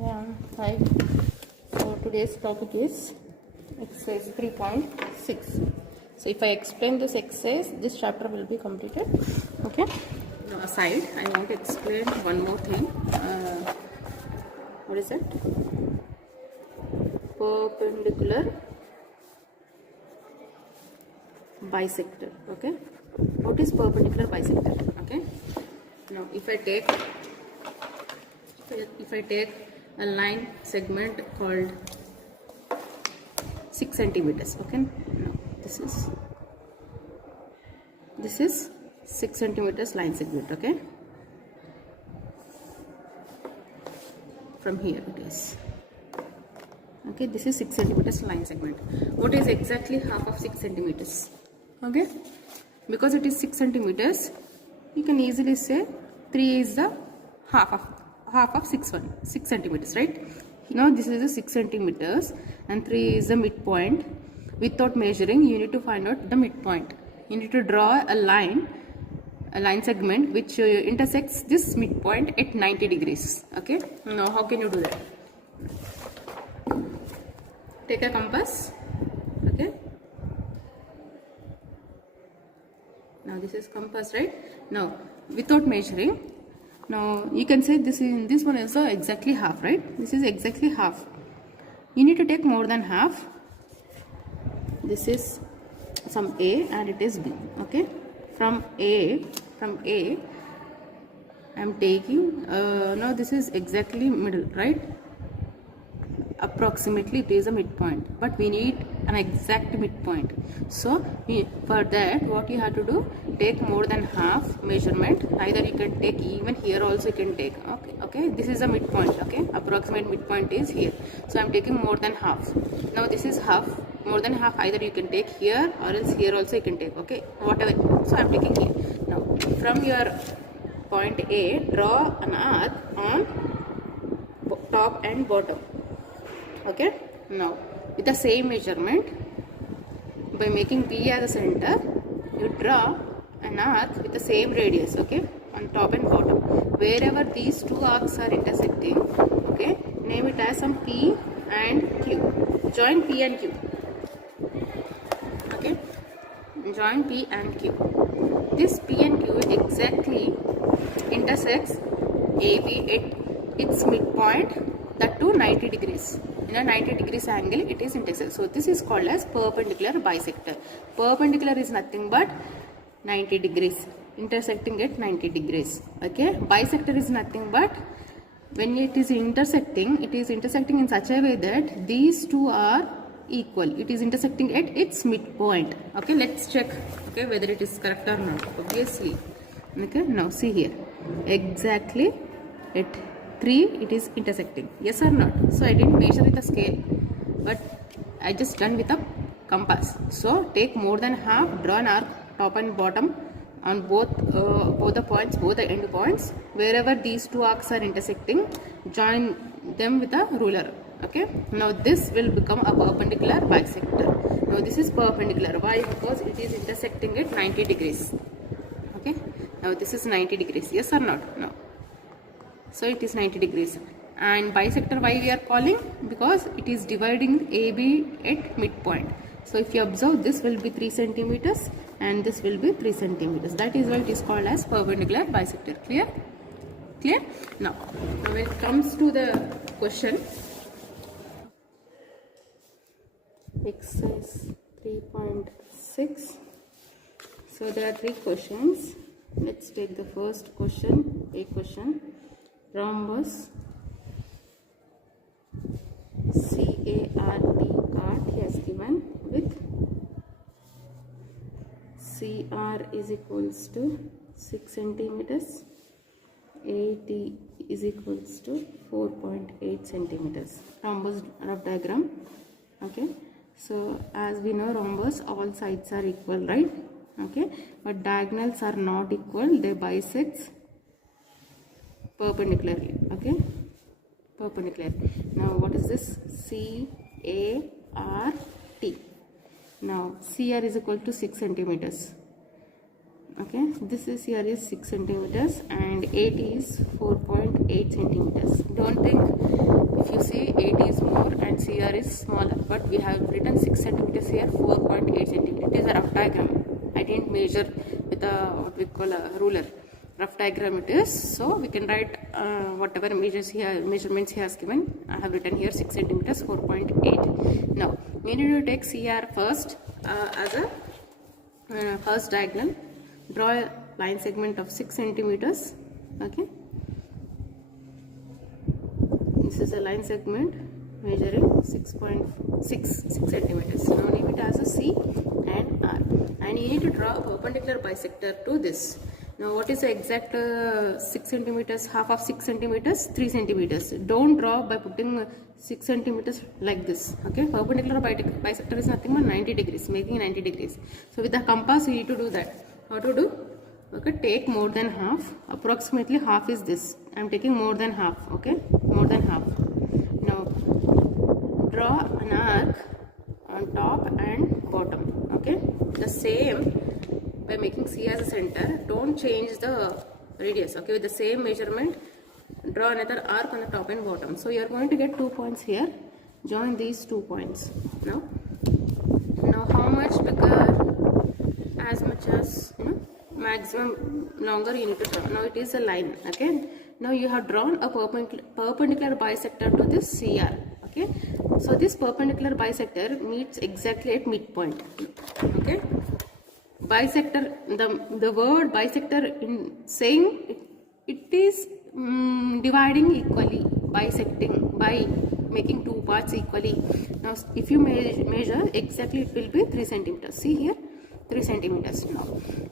Yeah, hi. So today's topic is exercise 3.6. So if I explain this exercise, this chapter will be completed. Okay. Now aside, I want to explain one more thing. What is it? Perpendicular bisector. Okay. What is perpendicular bisector? Okay. Now if I take a line segment called 6 centimeters. Okay. Now this is 6 centimeters line segment. Okay. From here it is. Okay, this is 6 centimeters line segment. What is exactly half of 6 centimeters? Okay, because it is 6 centimeters, you can easily say 3 is the half of 6 centimeters, right? Now this is the 6 centimeters and 3 is the midpoint. Without measuring, you need to find out the midpoint. You need to draw a line segment which intersects this midpoint at 90 degrees. Okay, now how can you do that? Take a compass. Okay, now this is compass, right? Now without measuring, now you can say this one is exactly half, right? This is exactly half. You need to take more than half. This is some A and it is B. Okay, from A I am taking now this is exactly middle, right? Approximately it is a midpoint, but we need an exact midpoint. So for that, what you have to do, take more than half measurement. Either you can take, even here also you can take. Okay, this is a midpoint. Okay, approximate midpoint is here, so I am taking more than half. Now this is half, more than half. Either you can take here or else here also you can take. Okay, whatever. So I am taking here. Now from your point A, draw an arc on top and bottom. Okay, now with the same measurement, by making B as a center, you draw an arc with the same radius. Okay, on top and bottom. Wherever these two arcs are intersecting, okay, name it as some P and Q. Join P and Q. Okay, join P and Q. This P and Q exactly intersects AB at its midpoint, that to 90 degrees. In a 90 degrees angle it is intersected. So this is called as perpendicular bisector. Perpendicular is nothing but 90 degrees, intersecting at 90 degrees. Okay, bisector is nothing but when it is intersecting in such a way that these two are equal. It is intersecting at its midpoint. Okay, let's check, okay, whether it is correct or not. Obviously. Okay, now see here, exactly at 3 it is intersecting, yes or not? So I didn't measure with a scale, but I just done with a compass. So take more than half, draw an arc top and bottom on both the points, both the end points. Wherever these two arcs are intersecting, join them with a ruler. Okay, now this will become a perpendicular bisector. Now this is perpendicular. Why? Because it is intersecting at 90 degrees. Okay, now this is 90 degrees, yes or not? No. So it is 90 degrees. And bisector, why we are calling? Because it is dividing AB at midpoint. So if you observe, this will be 3 centimeters and this will be 3 centimeters. That is why it is called as perpendicular bisector. Clear? Clear? Now when it comes to the question, exercise 3.6. So there are 3 questions. Let's take the first question, a question. Rhombus CART he has given with CR is equals to 6 centimeters, AT is equals to 4.8 centimeters. Rhombus rough diagram. Okay, so as we know, rhombus, all sides are equal, right? Okay, but diagonals are not equal, they bisect perpendicularly. Okay, perpendicular. Now what is this? CART. Now CR is equal to 6 centimeters. Okay, this is here is 6 centimeters and AT is 4.8 centimeters. Don't think 8 is more and CR is smaller, but we have written 6 centimeters here, 4.8 centimeters. It is a rough diagram. I didn't measure with a what we call a ruler. Rough diagram it is, so we can write whatever measurements he has given. I have written here 6 centimeters, 4.8. Now we need to take CR first as a first diagram. Draw a line segment of 6 centimeters. Okay, this is a line segment measuring 6.6 centimeters. Now name it as a C and R, and you need to draw a perpendicular bisector to this. Now what is the exact 6 centimeters, half of 6 centimeters? 3 centimeters. Don't draw by putting 6 centimeters like this. Okay, perpendicular bisector is nothing but 90 degrees, making 90 degrees. So with the compass you need to do that. How to do? Okay, take more than half. Approximately half is this. I am taking more than half. Okay, more than half. Now draw an arc on top and bottom. Okay, the same. By making C as a center, don't change the radius. Okay, with the same measurement, draw another arc on the top and bottom. So you are going to get 2 points here. Join these 2 points. Now how much bigger, as much as maximum longer you need to draw. Now it is a line. Okay, now you have drawn a perpendicular bisector to this CR. Okay, so this perpendicular bisector meets exactly at midpoint. Okay, bisector, the word bisector in saying it is dividing equally, bisecting, by making 2 parts equally. Now if you measure exactly, it will be 3 centimeters. See here, 3 centimeters.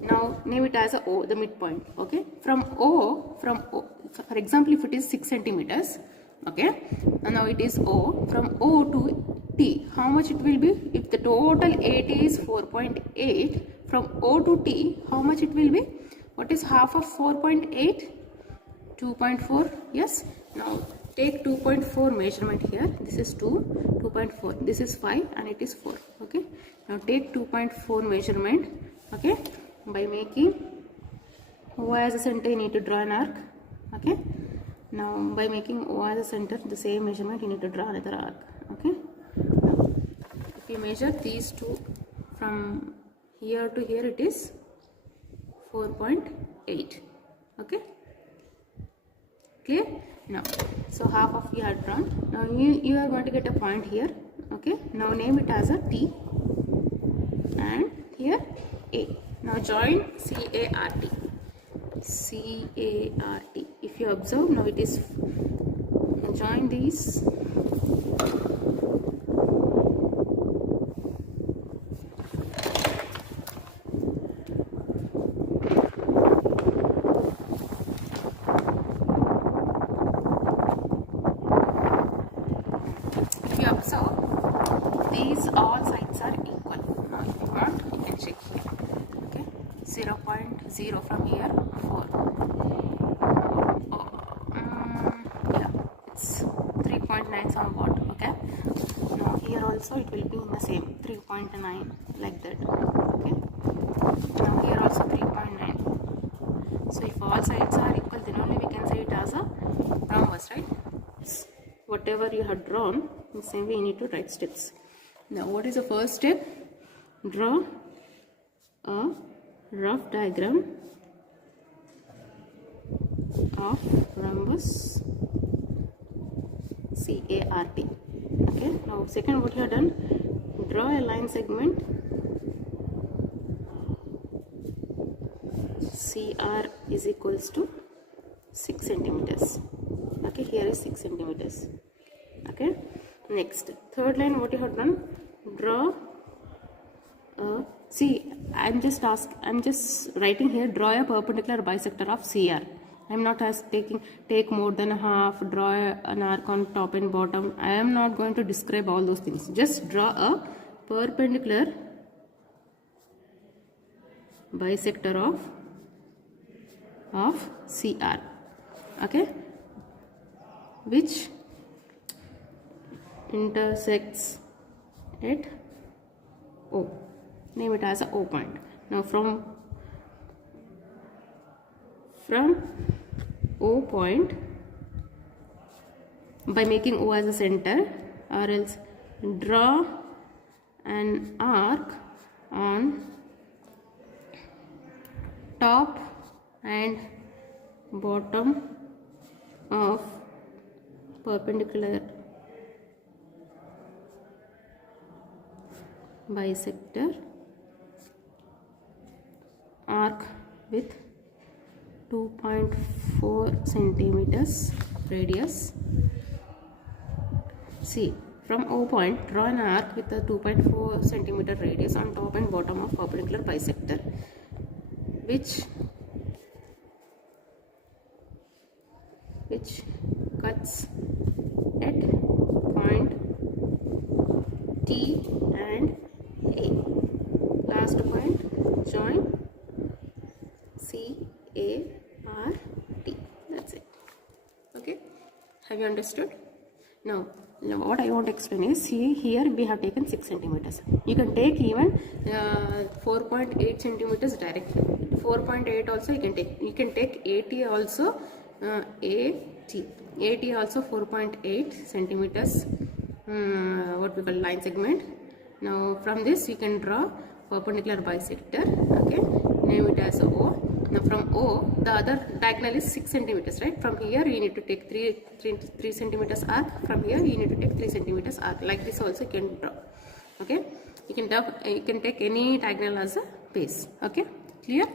Now name it as a O, the midpoint. Okay, from O, for example, if it is 6 centimeters, okay, and now it is O, from O to T, how much it will be? If the total AT is 4.8, from O to T, how much it will be? What is half of 4.8? 2.4. Yes. Now take 2.4 measurement here. This is 2, 2.4. This is 5 and it is 4. Okay. Now take 2.4 measurement. Okay. By making O as a center, you need to draw an arc. Okay. Now by making O as a center, the same measurement, you need to draw another arc. Okay. Now, if you measure these two from here to here, it is 4.8. Okay, clear? Now so half of you have drawn. Now you are going to get a point here. Okay, now name it as a T and here A. Now join CART. If you observe, now it is join these. These all sides are equal. Now if you want, you can check here. Okay, 0.0 from here, 4. Yeah, it's 3.9 somewhat. Okay, now here also it will be in the same 3.9, like that. Okay, now here also 3.9. So if all sides are equal, then only we can say it as a rhombus, right? Whatever you have drawn, in the same way you need to write steps. Now what is the first step? Draw a rough diagram of rhombus CART. Okay, now second, what you have done, draw a line segment CR is equals to 6 centimeters. Okay, here is 6 centimeters. Okay, next, third line, what you have done, draw see, I'm just writing here, draw a perpendicular bisector of CR. I'm not take more than a half, draw an arc on top and bottom. I am not going to describe all those things. Just draw a perpendicular bisector of CR. Okay, which intersects at O. Name it as a O point. Now from O point by making O as a center, or else draw an arc on top and bottom of perpendicular bisector arc with 2.4 centimeters radius. See, from O point, draw an arc with a 2.4 centimeter radius on top and bottom of perpendicular bisector, which cuts at point T and A. Last point, join C, A, R, T. That's it. Okay, have you understood? Now what I want to explain is, see, here we have taken 6 centimeters. You can take even 4.8 centimeters directly. 4.8 also you can take 80 also. AT also 4.8 centimeters, what we call line segment. Now from this you can draw perpendicular bisector. Okay, name it as O. Now from O, the other diagonal is 6 centimeters, right? From here you need to take 3 centimeters arc. From here you need to take 3 centimeters arc. Like this also you can draw. Okay, you can take any diagonal as a base. Okay, clear?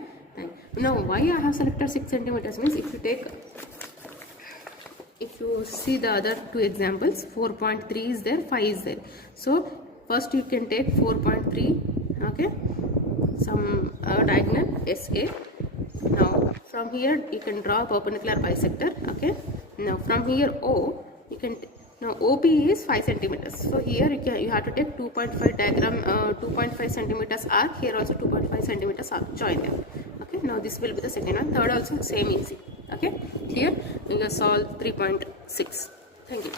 Now why I have selected 6 centimeters means, if you see the other two examples, 4.3 is there, 5 is there. So first you can take 4.3, okay, some diagonal SA. Now from here you can draw perpendicular bisector. Okay, now from here O, you can now OP is 5 centimeters. So here you have to take 2.5 diagram, 2.5 centimeters arc. Here also 2.5 centimeters arc. Join them. Okay, now this will be the second one. Third also same easy. Okay, clear? You can solve 3.6. Thank you.